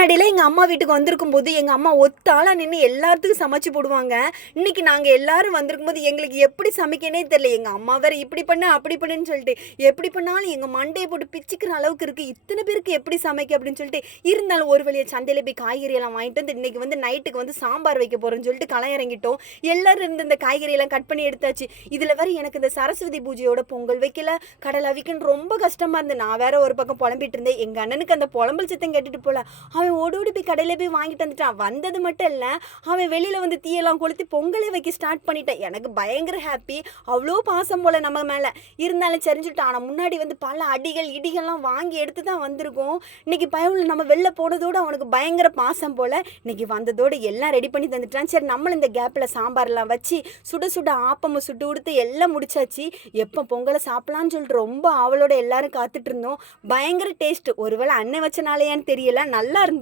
முன்னாடிலாம் எங்க அம்மா வீட்டுக்கு வந்திருக்கும்போது, எங்க அம்மா ஒத்த ஆளா நின்னு எல்லாத்துக்கும் சமைச்சு போடுவாங்க. இன்னைக்கு நாங்க எல்லாரும் வந்திருக்கும்போது, எங்களுக்கு எப்படி சமைக்கன்னே தெரியல. எங்க அம்மா வேற இப்படி பண்ணு, அப்படி பண்ணுன்னு சொல்லிட்டு, எப்படி பண்ணாலும் எங்க மண்டைய போட்டு பிச்சுக்கிற அளவுக்கு இருக்கு. இத்தன பேருக்கு எப்படி சமைக்க அப்படின்னு சொல்லிட்டு, இருந்தாலும் ஒரு வழியா சந்தையில போய் காய்கறி எல்லாம் வாங்கிட்டு வந்து, இன்னைக்கு வந்து நைட்டுக்கு வந்து சாம்பார் வைக்க போறோம்ன்னு சொல்லிட்டு களம் இறங்கிட்டோம். எல்லாரும் இருந்து இந்த காய்கறி எல்லாம் கட் பண்ணி எடுத்தாச்சு. இதுல வேற எனக்கு இந்த சரஸ்வதி பூஜையோட பொங்கல் வைக்கல, கடலை அவிக்கன்னு ரொம்ப கஷ்டமா இருந்தது. நான் வேற ஒரு பக்கம் புலம்பிட்டு இருந்தேன். எங்க அண்ணனுக்கு அந்த புலம்பல் சத்தம் கேட்டுட்டு போல. அவன் ஓடி ஓடி போய் கடையில போய் வாங்கிட்டு வந்துட்டான். வந்தது மட்டும் இல்ல, அவன் வெளியில வந்து தீயெல்லாம் கொளுத்தி பொங்கலே வைக்க ஸ்டார்ட் பண்ணிட்டான். எனக்கு பயங்கர ஹாப்பி. அவ்ளோ பாசம் போல நம்ம மேல. இருந்தாலும் சரின்னு சொல்லிட்டு ஆனா முன்னாடி வந்து பல அடிகள், இடிகள்லாம் வாங்கி எடுத்து தான் வந்திருக்கோம். இன்னைக்கு பயவுல நம்ம வெளில போனதோட அவனுக்கு பயங்கர பாசம் போல. இன்னைக்கு வந்ததோட எல்லாம் ரெடி பண்ணி தந்துட்டான். சரி நம்மளும் இந்த கேப்ல சாம்பார்லாம் வச்சு, சுட சுட ஆப்பமும் சுட்டு குடுத்து எல்லாம் முடிச்சாச்சு. எப்போ பொங்கல சாப்பிடலான்னு சொல்லிட்டு ரொம்ப ஆவலோட எல்லாரும் காத்துட்டு இருந்தோம். பயங்கர டேஸ்ட். ஒருவேளை அண்ணன் வச்சனாலயான்னு தெரியல. நல்லா இருந்துச்சு.